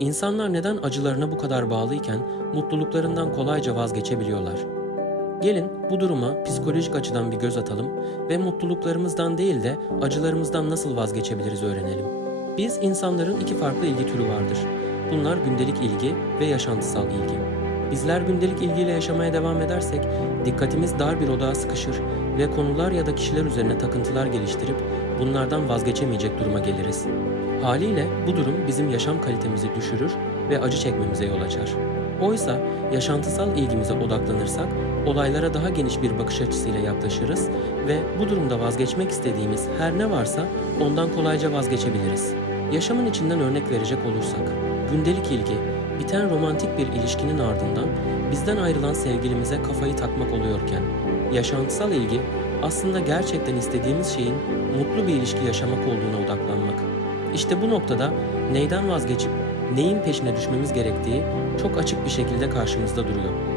İnsanlar neden acılarına bu kadar bağlıyken mutluluklarından kolayca vazgeçebiliyorlar? Gelin bu duruma psikolojik açıdan bir göz atalım ve mutluluklarımızdan değil de acılarımızdan nasıl vazgeçebiliriz öğrenelim. Biz insanların iki farklı ilgi türü vardır. Bunlar gündelik ilgi ve yaşantısal ilgi. Bizler gündelik ilgiyle yaşamaya devam edersek dikkatimiz dar bir odağa sıkışır ve konular ya da kişiler üzerine takıntılar geliştirip bunlardan vazgeçemeyecek duruma geliriz. Haliyle bu durum bizim yaşam kalitemizi düşürür ve acı çekmemize yol açar. Oysa yaşantısal ilgimize odaklanırsak olaylara daha geniş bir bakış açısıyla yaklaşırız ve bu durumda vazgeçmek istediğimiz her ne varsa ondan kolayca vazgeçebiliriz. Yaşamın içinden örnek verecek olursak, gündelik ilgi, biten romantik bir ilişkinin ardından bizden ayrılan sevgilimize kafayı takmak oluyorken, yaşantısal ilgi aslında gerçekten istediğimiz şeyin mutlu bir ilişki yaşamak olduğuna odaklanmak. İşte bu noktada neyden vazgeçip neyin peşine düşmemiz gerektiği çok açık bir şekilde karşımızda duruyor.